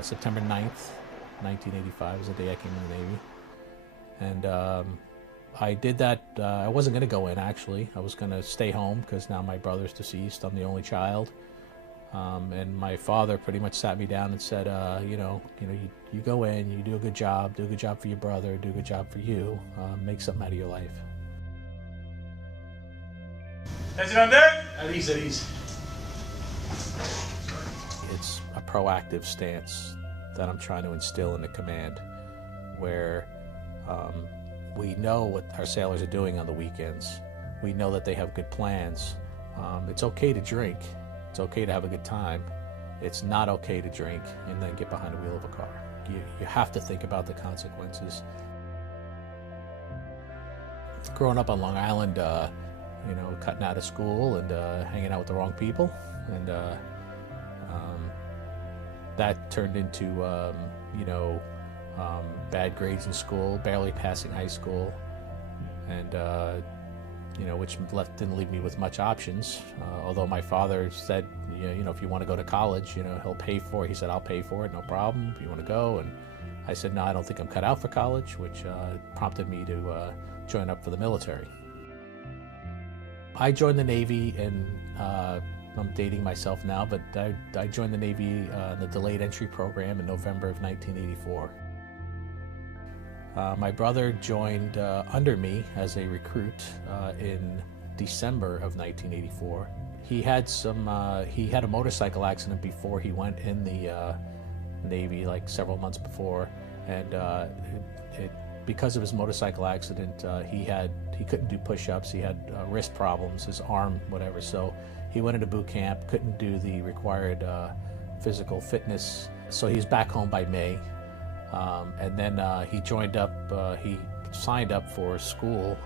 September 9th, 1985 was the day I came in the Navy. And I did that. I wasn't going to go in, actually. I was going to stay home because now my brother's deceased. I'm the only child. And my father pretty much sat me down and said, you go in, you do a good job for your brother, do a good job for you, make something out of your life. Attention on deck. At ease. It's a proactive stance that I'm trying to instill in the command, where we know what our sailors are doing on the weekends. We know that they have good plans. It's okay to drink. It's okay to have a good time. It's not okay to drink and then get behind the wheel of a car. You have to think about the consequences. Growing up on Long Island, cutting out of school and hanging out with the wrong people, and that turned into bad grades in school, barely passing high school, and which didn't leave me with much options. Although my father said, if you want to go to college, he'll pay for it. He said, I'll pay for it, no problem, if you want to go. And I said, no, I don't think I'm cut out for college, which prompted me to join up for the military. I joined the Navy, and I'm dating myself now, but I joined the Navy in the delayed entry program in November of 1984. My brother joined under me as a recruit in December of 1984. He had a motorcycle accident before he went in the Navy, like several months before, and because of his motorcycle accident, he couldn't do push-ups. He had wrist problems, his arm, whatever. So he went into boot camp, couldn't do the required physical fitness. So he's back home by May. And then he joined up, he signed up for school,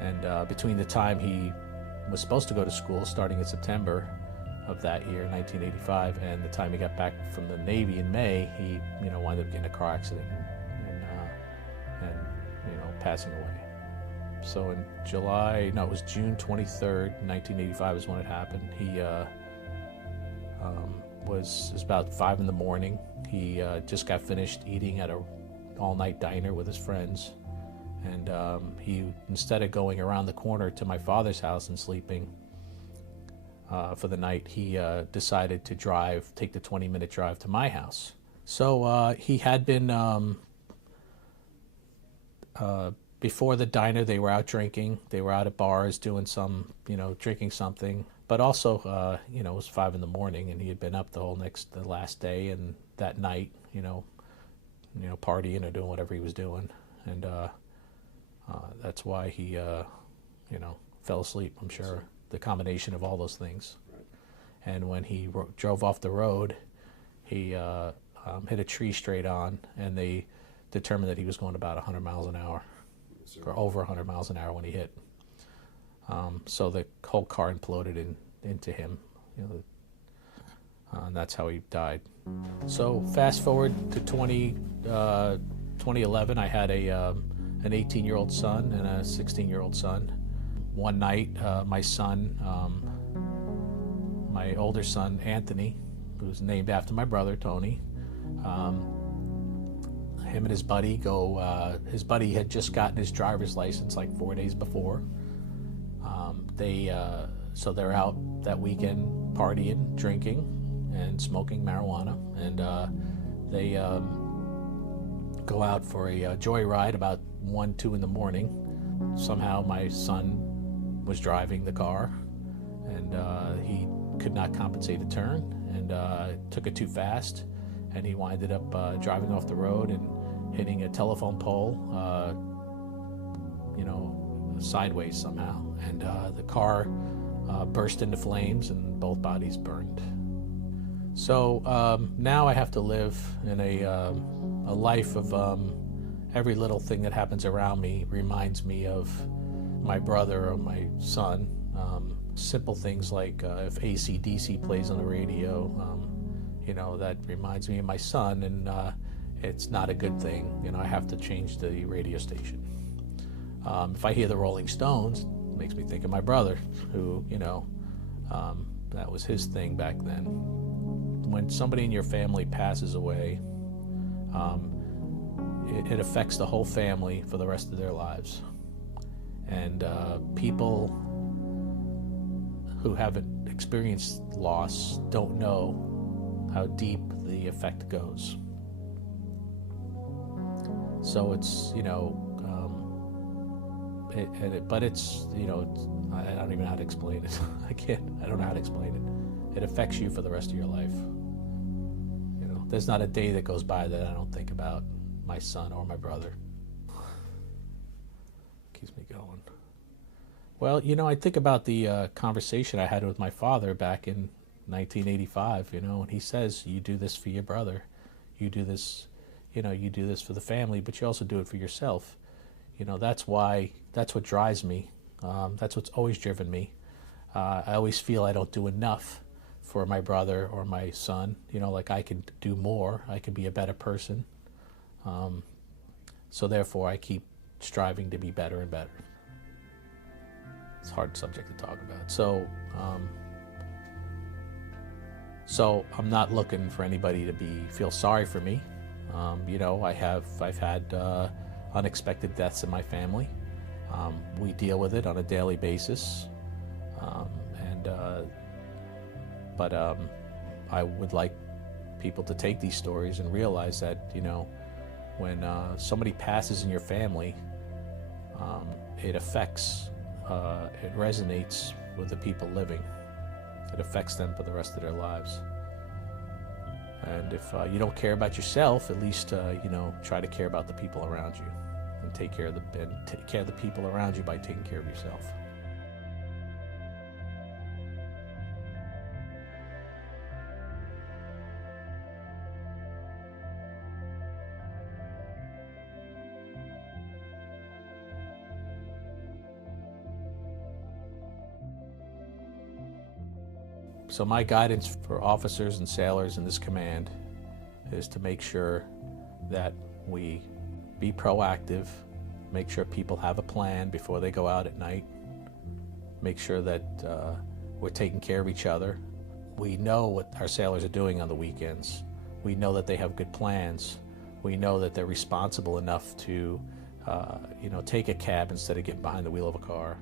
and between the time he was supposed to go to school, starting in September of that year, 1985, and the time he got back from the Navy in May, he wound up getting a car accident and passing away. So in it was June 23rd, 1985 is when it happened. He was about 5 in the morning. He just got finished eating at a all-night diner with his friends, and he, instead of going around the corner to my father's house and sleeping for the night, he decided to take the 20-minute drive to my house. So he had been, before the diner, they were out drinking. They were out at bars doing some, drinking something. But also, it was 5 in the morning, and he had been up the last day, and that night, partying or doing whatever he was doing, and that's why he, fell asleep. I'm sure the combination of all those things. And when he drove off the road, he hit a tree straight on, and they determined that he was going about 100 miles an hour, or over 100 miles an hour when he hit. So the whole car imploded into him, and that's how he died. So fast forward to 2011, I had an 18-year-old son and a 16-year-old son. One night, my son, my older son, Anthony, who's named after my brother, Tony, him and his buddy his buddy had just gotten his driver's license like 4 days before. So they're out that weekend partying, drinking, and smoking marijuana, and they go out for a joyride about 1, 2 in the morning. Somehow my son was driving the car, and he could not compensate a turn, and took it too fast, and he winded up driving off the road and hitting a telephone pole, sideways somehow, and the car burst into flames and both bodies burned. So now I have to live in a life of every little thing that happens around me reminds me of my brother or my son. Simple things like if AC/DC plays on the radio, that reminds me of my son, and it's not a good thing. I have to change the radio station. If I hear the Rolling Stones, it makes me think of my brother, who, that was his thing back then. when somebody in your family passes away, it affects the whole family for the rest of their lives. And people who haven't experienced loss don't know how deep the effect goes. So it's, but it's, I don't even know how to explain it. I don't know how to explain it. It affects you for the rest of your life. There's not a day that goes by that I don't think about my son or my brother. Keeps me going. Well, I think about the conversation I had with my father back in 1985, and he says, you do this for your brother. You do this, you do this for the family, but you also do it for yourself. That's what drives me. That's what's always driven me. I always feel I don't do enough for my brother or my son. Like I can do more. I can be a better person. So therefore, I keep striving to be better and better. It's a hard subject to talk about. So I'm not looking for anybody to feel sorry for me. I've had unexpected deaths in my family. We deal with it on a daily basis, but I would like people to take these stories and realize that when somebody passes in your family, it affects, it resonates with the people living. It affects them for the rest of their lives. And if you don't care about yourself, at least try to care about the people around you, and take care of the people around you by taking care of yourself. So my guidance for officers and sailors in this command is to make sure that we be proactive, make sure people have a plan before they go out at night, make sure that we're taking care of each other. We know what our sailors are doing on the weekends. We know that they have good plans. We know that they're responsible enough to take a cab instead of getting behind the wheel of a car.